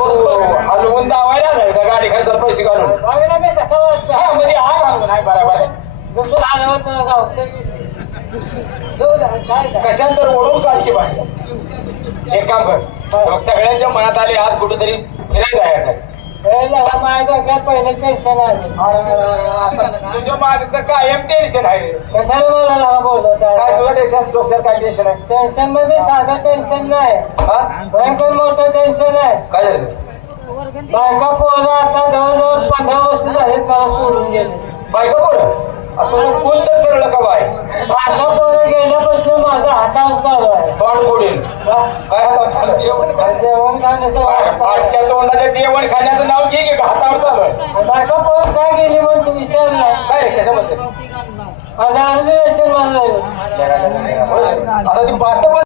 हलवून दावायला का? गाडी जर पैसे घालून. बघायला मी कसं वाटतं? हा म्हणजे हा घालून आहे बरोबर. आहे जसं ओढून काढ की बाहेर. एक काम कर. सगळ्यांच्या मनात आले आज कुठेतरी जायचं ए, लगा माझ्या डोक्यात पहिलं टेन्शन आलं तुझ्या मागचं कायम टेन्शन आहे कशाला मला लगा बोलत काय तुझं टेन्शन डोक्यात काय टेन्शन आहे? टेन्शन म्हणजे साधं टेन्शन नाही. हा? भयंकर मोठं टेन्शन आहे. काय झालं? बायका पोरं आता जवळजवळ पंधरा वर्ष झालेत मला सोडून गेले. बायका सरळ माझा पोरं गेल्यापासून माझा हातावर चालू आहे. तोंड फोडील हा? काय हातावर जेवण जेवण खाण्याचं फाटक्या तोंडाचं जेवण खाण्याचं नाव घे की हातावर चालू आहे. बायका पोरं काय गेली म्हणून तू विचारलाय काय आता ती बात